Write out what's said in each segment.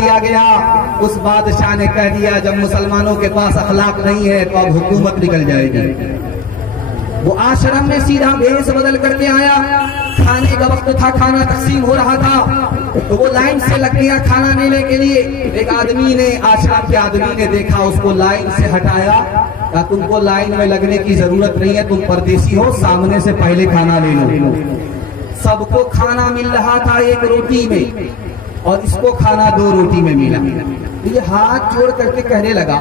दिया गया। उस बादशाह ने कह दिया जब मुसलमानों के पास अखलाक नहीं है तो अब हुकूमत निकल जाएगी। वो आश्रम में सीधा भेष बदल करके आया। खाने का वक्त था, खाना तकसीम हो रहा था, तो वो लाइन से लग गया खाना लेने के लिए। एक आदमी ने, आश्रम के आदमी ने देखा, उसको लाइन से हटाया। क्या तुमको लाइन में लगने की जरूरत नहीं है, तुम परदेसी हो, सामने से पहले खाना ले लो। सबको खाना मिल रहा था एक रोटी में और इसको खाना 2 रोटी में मिला। ये हाथ जोड़ करके कहने लगा,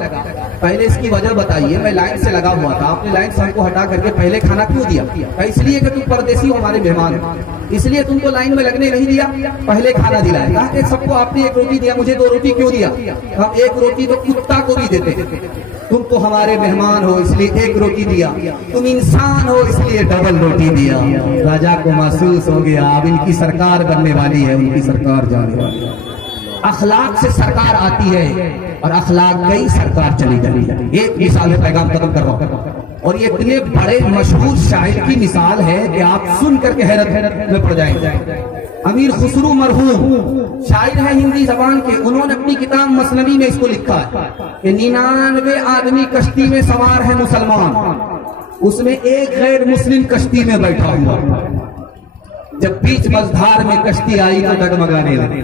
पहले इसकी वजह बताइए, मैं लाइन से लगा हुआ था, आपने लाइन से हमको हटा करके पहले खाना क्यों दिया? इसलिए कि तुम परदेसी हो, हमारे मेहमान हो, इसलिए तुमको लाइन में लगने नहीं दिया, पहले खाना दिलाया। कहा सबको आपने 1 रोटी दिया, मुझे 2 रोटी क्यों दिया? हम 1 रोटी तो कुत्ता को भी देते, तुम तो हमारे मेहमान हो इसलिए 1 रोटी दिया, तुम इंसान हो इसलिए डबल रोटी दिया। राजा को महसूस हो गया अब इनकी सरकार बनने वाली है, उनकी सरकार जाने वाली है। अखलाक से सरकार आती है और अखलाक गई सरकार चली जाती है। एक मिसाल में पैगाम खत्म कर रहा हूं, और ये इतने बड़े मशहूर शायर की मिसाल है कि आप सुन करके हैरत में पड़ जाएंगे। अमीर खुसरू मरहूम शायर है हिंदी जबान के, उन्होंने अपनी किताब मसनवी में इसको लिखा है कि 99 आदमी कश्ती में सवार है मुसलमान, उसमें एक गैर मुस्लिम कश्ती में बैठा हुआ। जब बीच मझधार में कश्ती आई तो डगमगाने लगे।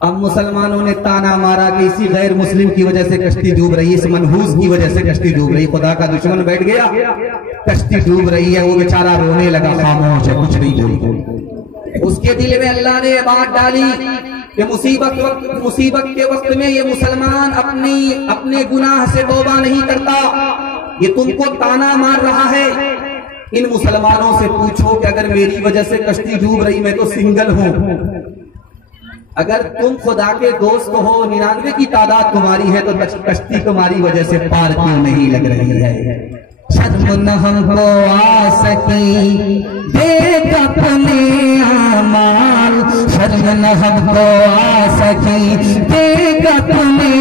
अब मुसलमानों ने ताना मारा कि इसी गैर मुस्लिम की वजह से कश्ती डूब रही है, इस मनहूस की वजह से कश्ती डूब रही है। खुदा का दुश्मन बैठ गया, कश्ती डूब रही है, वो बेचारा रोने लगा, खामोश है, कुछ नहीं बोल। उसके दिल में अल्लाह ने बात डाली कि मुसीबत के वक्त में ये मुसलमान अपने गुनाह से तौबा नहीं करता, ये तुमको ताना मार रहा है। इन मुसलमानों से पूछो कि अगर मेरी वजह से कश्ती डूब रही, मैं तो सिंगल हूं, अगर तुम खुदा के दोस्त हो, 99 की तादाद तुम्हारी है, तो कश्ती तुम्हारी वजह से पार क्यों नहीं लग रही है? शर्म न हमको आ सकी देख अपने आमाल, शर्म न हमको आ सकी देख अपने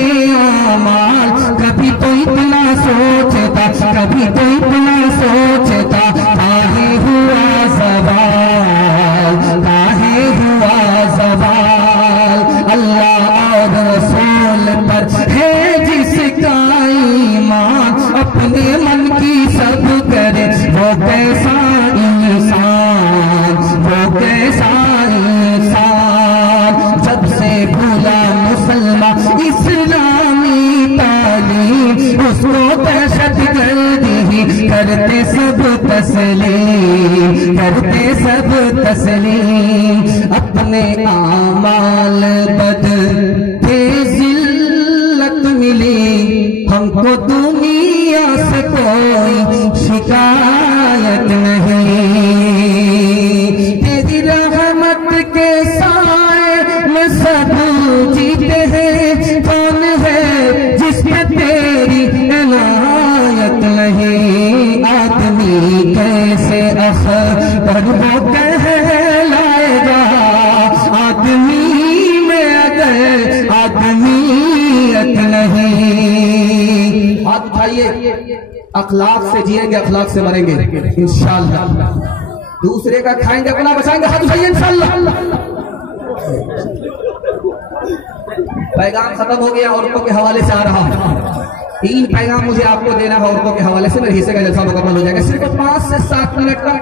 आमाल। कभी तो इतना सोचता, कभी तो इतना सोचता, काहे हुआ सवाल, काहे हुआ सवाल। अल्लाह और रसूल पर है जिसका ईमान, अपने मन की सब करे, वो कैसा इंसान, वो कैसा इंसान। जब से भूला मुसलमान इस्लामी तालीम, उसको दहशत गर्दी करते सब तस्लीम, करते सब तस्लीम। अपने आमाल बद के जिल्लत मिली, हमको दुनिया से कोई शिकायत नहीं। तेरी रहमत के साए में सब जीते हैं, कौन है जिसमें तेरी इनायत नहीं। आदमी कैसे अखबर वो कहलाएगा, आदमी में अगर आदमीयत नहीं। हाथ उठाइए, अखलाक से जिएंगे, अखलाक से मरेंगे इंशाअल्लाह। दूसरे का खाएंगे, अपना बचाएंगे, हाथ उठाइए इंशाअल्लाह। पैगाम खत्म हो गया, औरतों के हवाले से आ रहा हूं। 3 पैगाम मुझे आपको देना है औरतों के हवाले से, मेरे हिस्से का जलसा मुकम्मल हो जाएगा। सिर्फ 5 से 7 मिनट का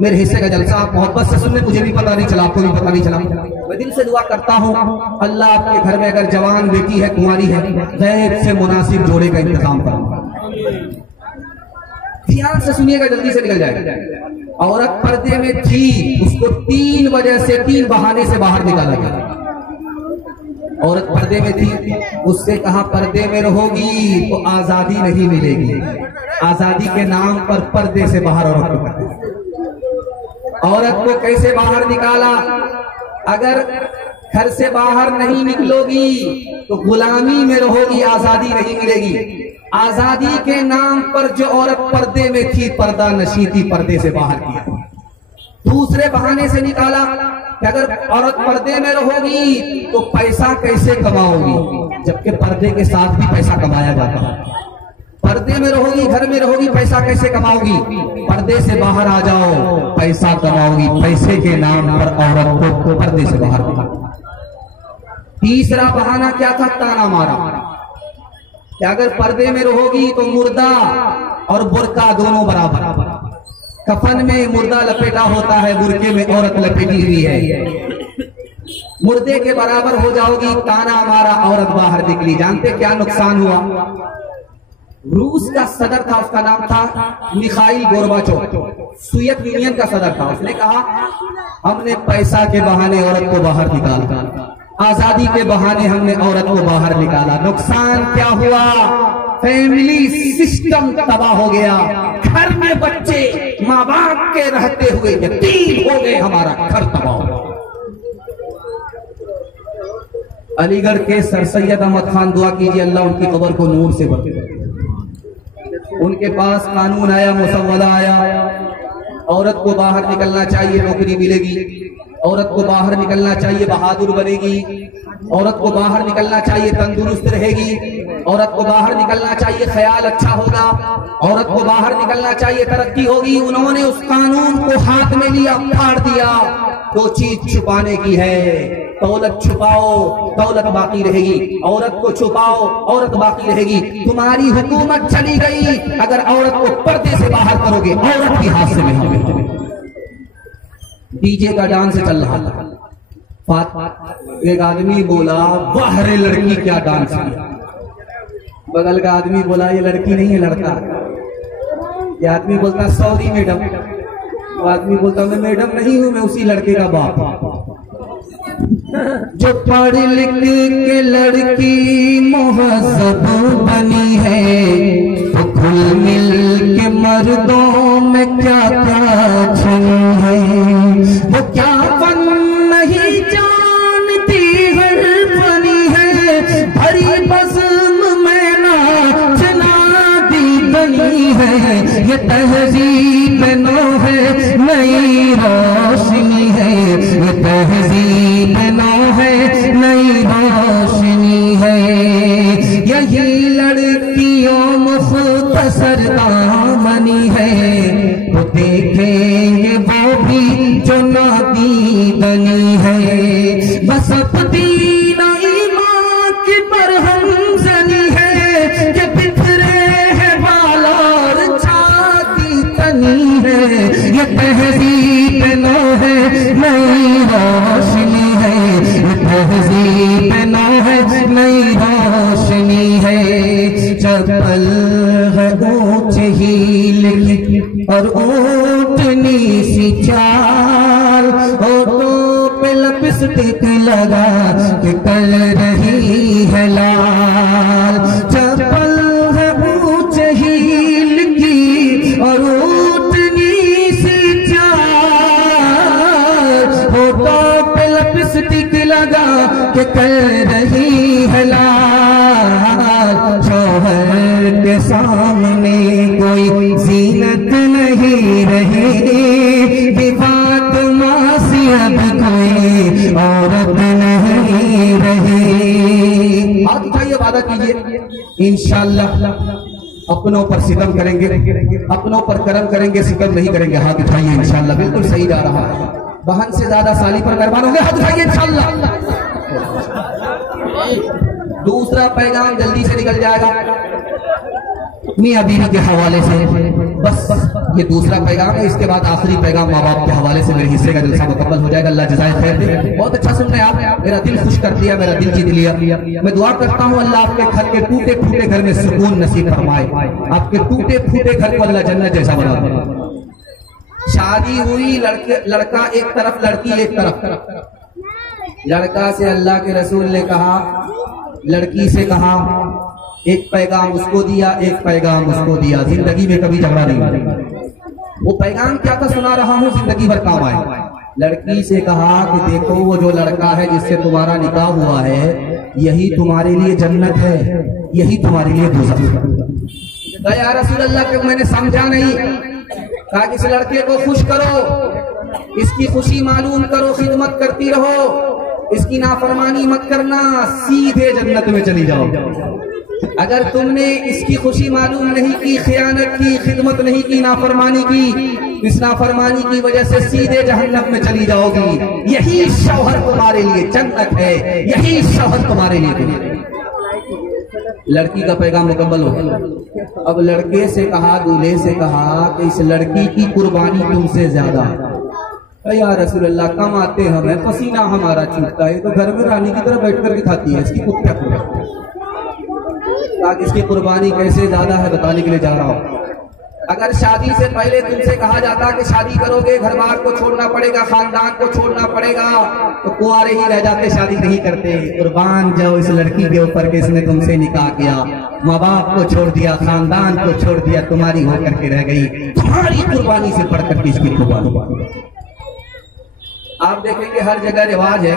मेरे हिस्से का जलसा, आप मोहब्बत से सुनने, मुझे भी पता नहीं चला, आपको भी पता नहीं चला। मैं दिल से दुआ करता हूँ अल्लाह आपके घर में अगर जवान बेटी है, कुंवारी है, गैर से मुनासिब जोड़े का इंतजाम करूंगा। ध्यान से सुनिएगा, जल्दी से निकल जाएगा। औरत पर्दे में थी, उसको 3 वजह से, 3 बहाने से बाहर निकाला गया। औरत पर्दे में थी, उससे कहा पर्दे में रहोगी तो आजादी नहीं मिलेगी। आजादी के नाम पर पर्दे से बाहर औरत को कैसे बाहर निकाला? अगर घर से बाहर नहीं निकलोगी तो गुलामी में रहोगी, आजादी नहीं मिलेगी। आजादी के नाम पर जो औरत पर्दे में थी, पर्दा नशी थी, पर्दे से बाहर किया। दूसरे बहाने से निकाला कि अगर औरत पर्दे में रहोगी तो पैसा कैसे कमाओगी, जबकि पर्दे के साथ भी पैसा कमाया जाता है। पर्दे में रहोगी, घर में रहोगी, पैसा कैसे कमाओगी? पर्दे से बाहर आ जाओ, पैसा कमाओगी। पैसे के नाम पर औरत को पर्दे से बाहर निकाला। तीसरा बहाना क्या था? ताना मारा कि अगर पर्दे में रहोगी तो मुर्दा और बुर्का दोनों बराबर। कफन में मुर्दा लपेटा होता है, बुर्के में औरत लपेटी हुई है, मुर्दे के बराबर हो जाओगी। ताना मारा, औरत बाहर निकली। जानते क्या नुकसान हुआ? रूस का सदर था, उसका नाम था मिखाइल गोर्बाचोव, सोवियत यूनियन का सदर था। उसने कहा हमने पैसा के बहाने औरत को बाहर निकाला, आजादी के बहाने हमने औरत को बाहर निकाला। नुकसान क्या हुआ? फैमिली सिस्टम तबाह हो गया। घर में बच्चे माँ बाप के रहते हुए यतीम हो गए, हमारा घर तबाह हो गया। अलीगढ़ के सर सैयद अहमद खान, दुआ कीजिए अल्लाह उनकी कब्र को नूर से भर दे। उनके पास कानून आया, मुसव्वदा आया, औरत को बाहर निकलना चाहिए, नौकरी मिलेगी, औरत को बाहर निकलना चाहिए, बहादुर बनेगी, औरत को बाहर निकलना चाहिए, तंदुरुस्त रहेगी, औरत को बाहर निकलना चाहिए, ख्याल अच्छा होगा, औरत को बाहर निकलना चाहिए, तरक्की होगी। उन्होंने उस कानून को हाथ में लिया, फाड़ दिया। तो चीज छुपाने की है, दौलत छुपाओ, दौलत बाकी रहेगी, औरत को छुपाओ, औरत बाकी रहेगी। तुम्हारी हुकूमत चली गई, अगर औरत को पर्दे से बाहर करोगे, औरत के हाथ से नहीं। डीजे का डांस चल रहा था, एक आदमी बोला वाह रे लड़की क्या डांस किया। बगल का आदमी बोला ये लड़की नहीं है लड़का। ये आदमी बोलता सॉरी मैडम। वो आदमी बोलता मैं मैडम नहीं हूं, मैं उसी लड़के का बाप। जो पढ़ लिख के लड़की मुहज़्ज़ब बनी है, तो खुल मिल के मर्दों में क्या क्या छन है। वो क्या फन नहीं जानती हर फनी है, भरी बज़्म में नाचना भी बनी है। ये तहज़ीब नो है, नई रोशनी है, ये तहज़ीब नो है, नई रोशनी है। यही लड़कियों मुख्तसर दामनी है, तो देखेंगे वो भी जो नादीदनी है। बस अपनी ईमान की बरहम जनी है, कि बिखरे है बाल और छाती तनी है। ये तहज़ीब नो है, नई रोशनी है, ये तहज़ीब नो है, नई रोशनी है। चप्पल है ऊंच हील की और ऊंटनी सी चाल, होठों पे लिपस्टिक लगा के कर रही है लाल। चप्पल है ऊंच हील की और ऊंटनी सी चाल, होठों पे लिपस्टिक लगा के कर रही है लाल। शौहर के सामने कोई जीनत नहीं रही, विवाद मासी अब कोई औरत नहीं रही। हाथ उठाइए, वादा कीजिए इंशाअल्लाह अपनों पर सितम करेंगे, अपनों पर करम करेंगे, सितम नहीं करेंगे। हाथ उठाइए इंशाअल्लाह, बिल्कुल सही जा रहा है। बहन से ज्यादा साली पर मेहरबान होंगे, हाथ उठाइए इंशाअल्लाह। दूसरा पैगाम जल्दी से निकल जाएगा मियां बीवी के हवाले से। बस ये दूसरा पैगाम है, इसके बाद आखिरी पैगाम माँ बाप के हवाले से मेरे हिस्से का जलसा मुकम्मल हो जाएगा। अल्लाह जज़ाए खैर दे। बहुत अच्छा सुन रहे आप, मेरा दिल खुश कर दिया, मेरा दिल जीत लिया। मैं दुआ करता हूँ अल्लाह आपके घर के टूटे फूटे घर में सुकून नसीब फरमाए, आपके टूटे फूटे घर को अल्लाह जन्नत जैसा बना दे। शादी हुई, लड़का एक तरफ, लड़की एक तरफ। लड़का से अल्लाह के रसूल ने कहा, लड़की से कहा, एक पैगाम उसको दिया, एक पैगाम उसको दिया। जिंदगी में कभी झगड़ा नहीं। वो पैगाम क्या था सुना रहा हूँ, जिंदगी भर काम आए। लड़की से कहा कि देखो वो जो लड़का है जिससे तुम्हारा निकाह हुआ है, यही तुम्हारे लिए जन्नत है, यही तुम्हारे लिए दोज़ख है। या रसूल अल्लाह के मैंने समझा नहीं। कहा कि इस लड़के को खुश करो, इसकी खुशी मालूम करो, खिदमत करती रहो, इसकी नाफरमानी मत करना, सीधे जन्नत में चली जाओ। अगर तुमने इसकी खुशी मालूम नहीं की, खियानत की, खिदमत नहीं की, नाफरमानी की, इस नाफरमानी की वजह से सीधे जहन्नम में चली जाओगी। यही शौहर तुम्हारे लिए जन्नत है, यही शौहर तुम्हारे लिए। लड़की का पैगाम मुकम्मल हो गया। अब लड़के से कहा, दूल्हे से कहा कि इस लड़की की कुर्बानी तुमसे ज्यादा। या रसूल अल्लाह, कम आते हमें, पसीना हमारा छूटता है, तो घर में रानी की तरह बैठ कर खाती है, इसकी कुत्ता ताकि इसकी कुर्बानी कैसे ज्यादा है बताने के लिए जा रहा हूं। अगर शादी से पहले तुमसे कहा जाता कि शादी करोगे, घर बार को छोड़ना पड़ेगा, खानदान को छोड़ना पड़ेगा, तो कुंवारे ही रह जाते, शादी नहीं करते। कुर्बान जाओ इस लड़की के ऊपर के इसने तुमसे निकाह किया, माँ बाप को छोड़ दिया, खानदान को छोड़ दिया, तुम्हारी होकर के रह गई। तुम्हारी कुर्बानी से बढ़कर के इसकी कुर्बानी। आप देखेंगे हर जगह रिवाज है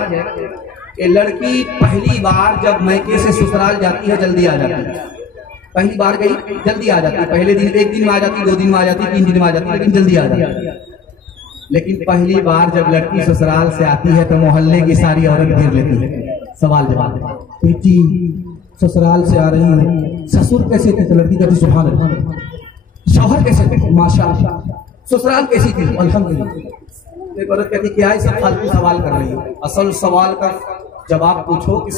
कि लड़की पहली बार जब मैके से ससुराल जाती है जल्दी आ जाती है। पहली बार गई जल्दी आ जाती है, पहले दिन एक दिन में आ जाती, 2 दिन में आ जाती, 3 दिन में आ जाती, लेकिन जल्दी आ जाती है। लेकिन पहली बार जब लड़की ससुराल से आती है तो मोहल्ले की सारी औरत घेर लेती है, सवाल जवाब, बेटी ससुराल से आ रही है, ससुर कैसे थे? तो लड़की कहती सुभान अल्लाह। शौहर कैसे थे? माशाअल्लाह। ससुराल कैसी थी? अल्हम्दुलिल्लाह। एक औरत कहती क्या है सब फालतू सवाल कर रही है, असल सवाल का जवाब पूछो कि